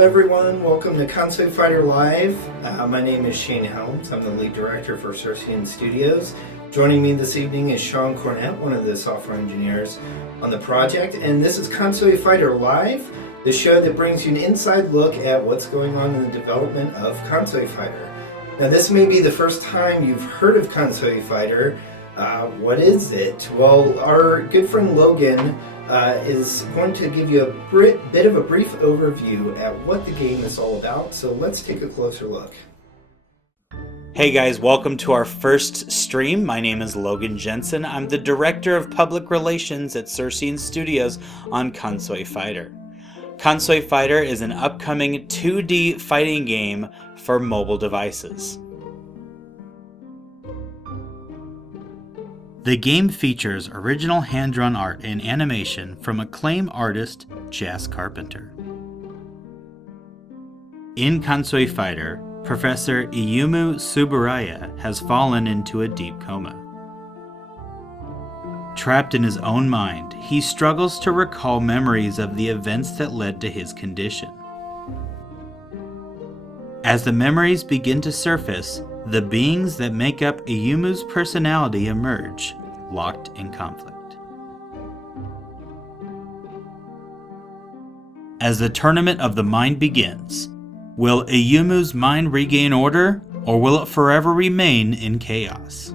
everyone, welcome to Konsui Fighter Live. My name is Shane Helms, I'm the lead director for Konsui Studios. Joining me this evening is Sean Cornett, one of the software engineers on the project, and this is Konsui Fighter Live, the show that brings you an inside look at what's going on in the development of Konsui Fighter. Now this may be the first time you've heard of Konsui Fighter. What is it? Well, our good friend Logan is going to give you a bit of a brief overview at what the game is all about, so let's take a closer look. Hey guys, welcome to our first stream. My name is Logan Jensen. I'm the Director of Public Relations at Konsui Studios on Konsui Fighter. Konsui Fighter is an upcoming 2D fighting game for mobile devices. The game features original hand-drawn art and animation from acclaimed artist Jas Carpenter. In Konsui Fighter, Professor Iyumu Tsuburaya has fallen into a deep coma. Trapped in his own mind, he struggles to recall memories of the events that led to his condition. As the memories begin to surface, the beings that make up Iyumu's personality emerge, locked in conflict. As the tournament of the mind begins, will Iyumu's mind regain order, or will it forever remain in chaos?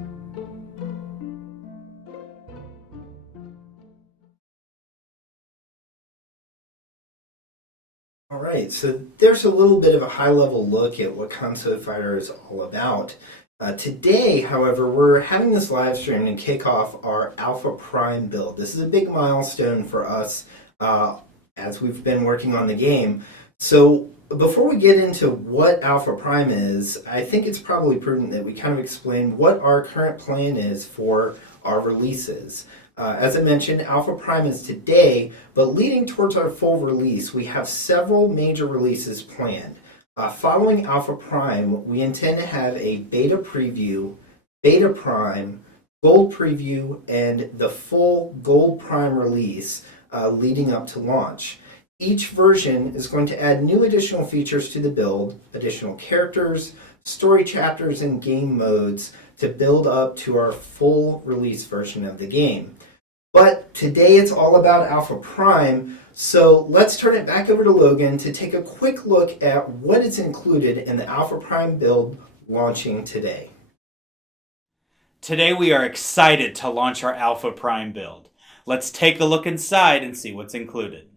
Alright, so there's a little bit of a high-level look at what Konsui Fighter is all about. Today, however, we're having this live stream to kick off our Alpha Prime build. This is a big milestone for us as we've been working on the game. So before we get into what Alpha Prime is, I think it's probably prudent that we kind of explain what our current plan is for our releases. As I mentioned, Alpha Prime is today, but leading towards our full release, we have several major releases planned. Following Alpha Prime, we intend to have a beta preview, beta prime, gold preview, and the full gold prime release leading up to launch. Each version is going to add new additional features to the build, additional characters, story chapters, and game modes to build up to our full release version of the game. But today it's all about Alpha Prime, so let's turn it back over to Logan to take a quick look at what is included in the Alpha Prime build launching today. Today we are excited to launch our Alpha Prime build. Let's take a look inside and see what's included.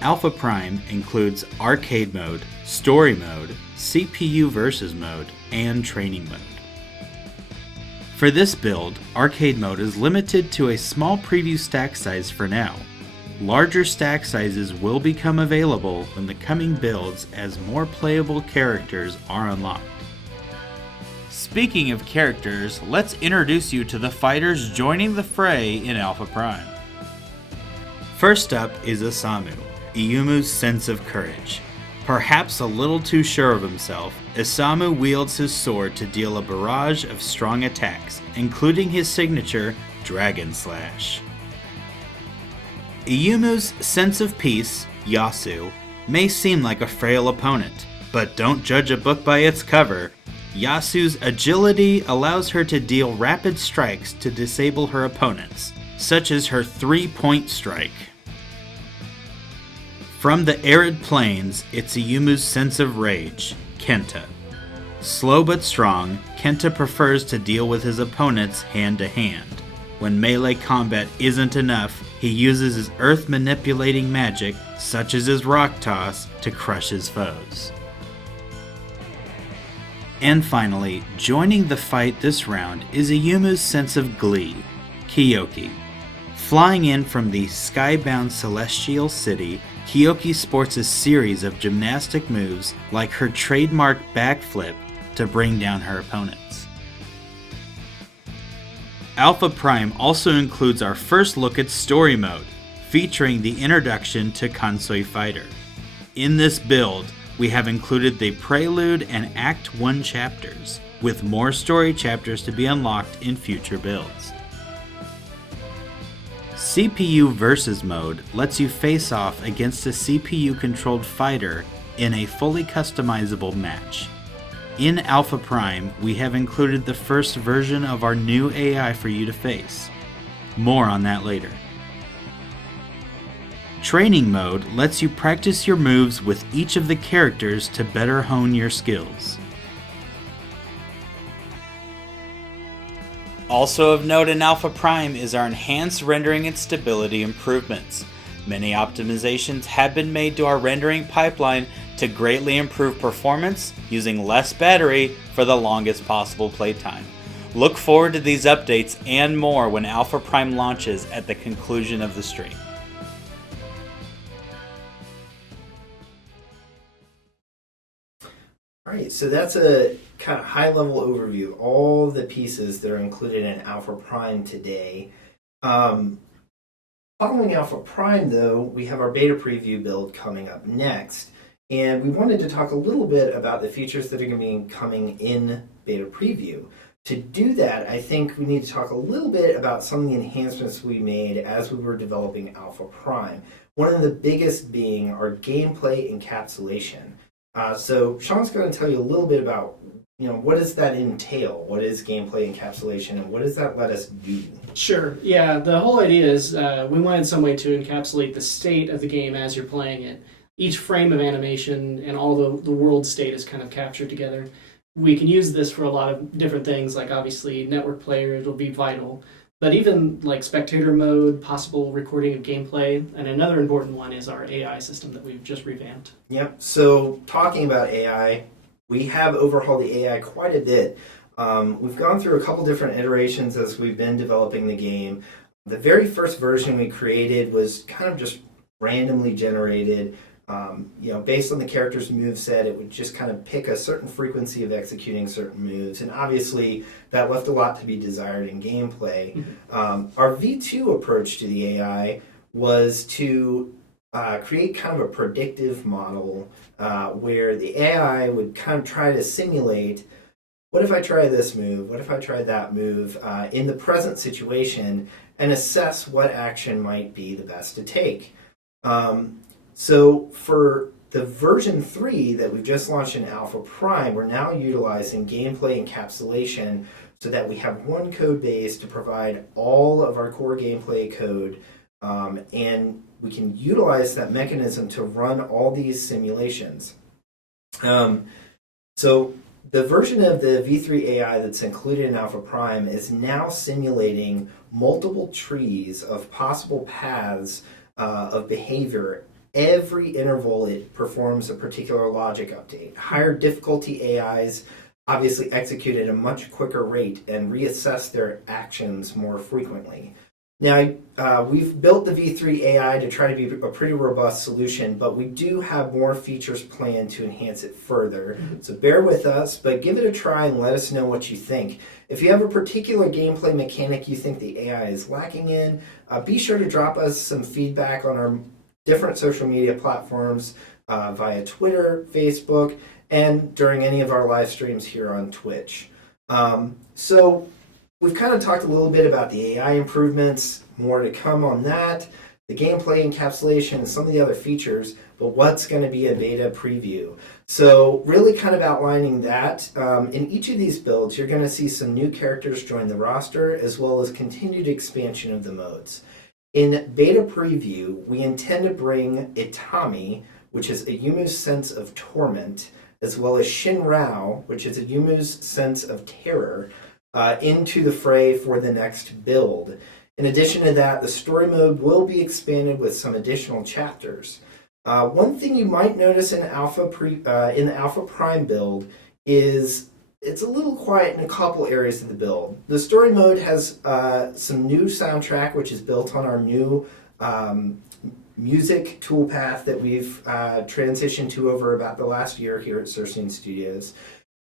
Alpha Prime includes arcade mode, story mode, CPU versus mode, and training mode. For this build, arcade mode is limited to a small preview stack size for now. Larger stack sizes will become available in the coming builds as more playable characters are unlocked. Speaking of characters, let's introduce you to the fighters joining the fray in Alpha Prime. First up is Isamu, Iyumu's sense of courage. Perhaps a little too sure of himself, Isamu wields his sword to deal a barrage of strong attacks, including his signature Dragon Slash. Iyumu's sense of peace, Yasu, may seem like a frail opponent, but don't judge a book by its cover. Yasu's agility allows her to deal rapid strikes to disable her opponents, such as her 3-point strike. From the arid plains, it's Iyumu's sense of rage, Kenta. Slow but strong, Kenta prefers to deal with his opponents hand-to-hand. When melee combat isn't enough, he uses his earth-manipulating magic, such as his rock toss, to crush his foes. And finally, joining the fight this round is Iyumu's sense of glee, Kiyoki. Flying in from the skybound celestial city, Kiyoki sports a series of gymnastic moves like her trademark backflip to bring down her opponents. Alpha Prime also includes our first look at story mode, featuring the introduction to Konsui Fighter. In this build, we have included the Prelude and Act 1 chapters, with more story chapters to be unlocked in future builds. CPU versus mode lets you face off against a CPU-controlled fighter in a fully customizable match. In Alpha Prime, we have included the first version of our new AI for you to face. More on that later. Training mode lets you practice your moves with each of the characters to better hone your skills. Also of note in Alpha Prime is our enhanced rendering and stability improvements. Many optimizations have been made to our rendering pipeline to greatly improve performance using less battery for the longest possible playtime. Look forward to these updates and more when Alpha Prime launches at the conclusion of the stream. All right, so that's a kind of high-level overview of all the pieces that are included in Alpha Prime today. Following Alpha Prime, though, we have our beta preview build coming up next. And we wanted to talk a little bit about the features that are going to be coming in beta preview. To do that, I think we need to talk a little bit about some of the enhancements we made as we were developing Alpha Prime. One of the biggest being our gameplay encapsulation. So Sean's going to tell you a little bit about, what does that entail? What is gameplay encapsulation, and what does that let us do? Sure. Yeah, the whole idea is we wanted some way to encapsulate the state of the game as you're playing it. Each frame of animation and all the world state is kind of captured together. We can use this for a lot of different things, like obviously network players will be vital, but even like spectator mode, possible recording of gameplay, and another important one is our AI system that we've just revamped. Yep, so talking about AI, we have overhauled the AI quite a bit. We've gone through a couple different iterations as we've been developing the game. The very first version we created was kind of just randomly generated. Based on the character's moveset, it would just kind of pick a certain frequency of executing certain moves, and obviously that left a lot to be desired in gameplay. Our V2 approach to the AI was to create kind of a predictive model where the AI would kind of try to simulate, what if I try this move, what if I try that move in the present situation, and assess what action might be the best to take. So for the version 3 that we've just launched in Alpha Prime, we're now utilizing gameplay encapsulation so that we have one code base to provide all of our core gameplay code, and we can utilize that mechanism to run all these simulations. So the version of the V3 AI that's included in Alpha Prime is now simulating multiple trees of possible paths of behavior. Every interval it performs a particular logic update. Higher difficulty AIs obviously execute at a much quicker rate and reassess their actions more frequently. Now, we've built the V3 AI to try to be a pretty robust solution, but we do have more features planned to enhance it further. So bear with us, but give it a try and let us know what you think. If you have a particular gameplay mechanic you think the AI is lacking in, be sure to drop us some feedback on our different social media platforms via Twitter, Facebook, and during any of our live streams here on Twitch. So we've kind of talked a little bit about the AI improvements, more to come on that, the gameplay encapsulation, some of the other features, but what's going to be a beta preview. So really kind of outlining that. In each of these builds, you're going to see some new characters join the roster, as well as continued expansion of the modes. In beta preview, we intend to bring Itami, which is a Yumu's sense of torment, as well as Shinrao, which is a Yumu's sense of terror, into the fray for the next build. In addition to that, the story mode will be expanded with some additional chapters. One thing you might notice in the Alpha Prime build is it's a little quiet in a couple areas of the build. The story mode has some new soundtrack, which is built on our new music toolpath that we've transitioned to over about the last year here at Cersei Studios.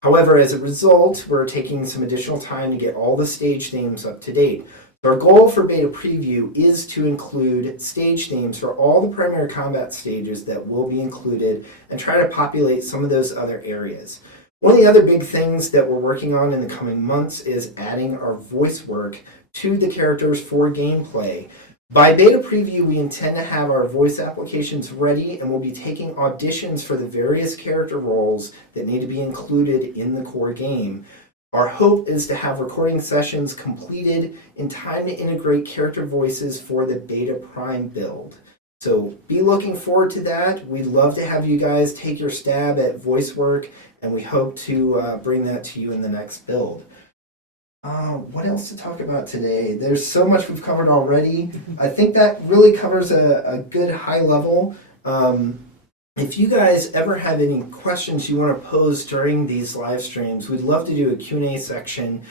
However, as a result, we're taking some additional time to get all the stage themes up to date. Our goal for beta preview is to include stage themes for all the primary combat stages that will be included and try to populate some of those other areas. One of the other big things that we're working on in the coming months is adding our voice work to the characters for gameplay. By beta preview, we intend to have our voice applications ready, and we'll be taking auditions for the various character roles that need to be included in the core game. Our hope is to have recording sessions completed in time to integrate character voices for the beta prime build. So be looking forward to that. We'd love to have you guys take your stab at voice work, and we hope to bring that to you in the next build. What else to talk about today? There's so much we've covered already. I think that really covers a good high level. If you guys ever have any questions you want to pose during these live streams, we'd love to do a Q&A section.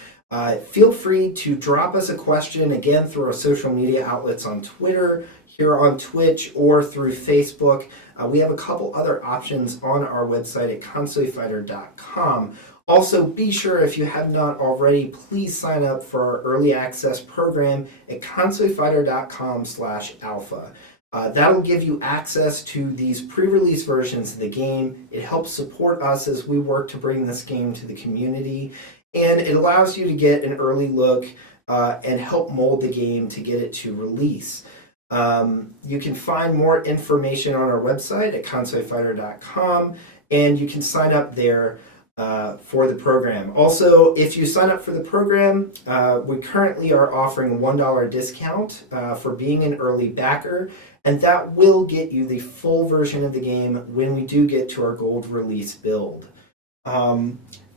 Feel free to drop us a question, again, through our social media outlets on Twitter, here on Twitch, or through Facebook. We have a couple other options on our website at konsuifighter.com. Also, be sure, if you have not already, please sign up for our early access program at konsuifighter.com/alpha. That'll give you access to these pre-release versions of the game. It helps support us as we work to bring this game to the community, and it allows you to get an early look and help mold the game to get it to release. You can find more information on our website at konsuifighter.com, and you can sign up there for the program. Also, if you sign up for the program, we currently are offering a $1 discount for being an early backer, and that will get you the full version of the game when we do get to our gold release build.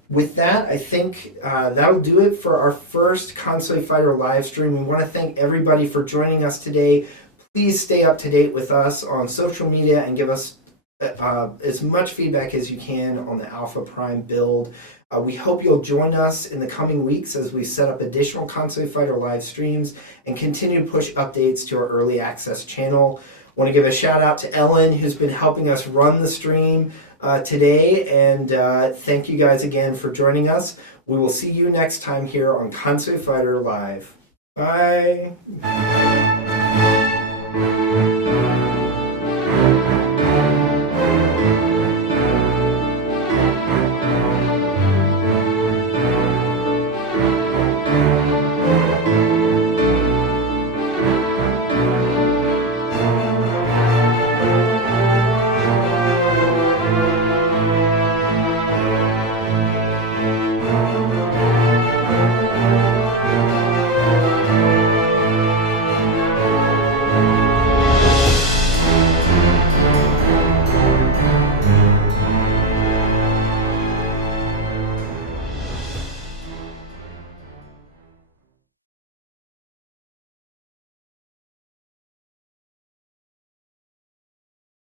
With that, I think that'll do it for our first Konsui Fighter live stream. We want to thank everybody for joining us today. Please stay up to date with us on social media and give us as much feedback as you can on the Alpha Prime build. We hope you'll join us in the coming weeks as we set up additional Konsui Fighter live streams and continue to push updates to our early access channel. I want to give a shout out to Ellen, who's been helping us run the stream today, and thank you guys again for joining us. We will see you next time here on Konsui Fighter Live. Bye!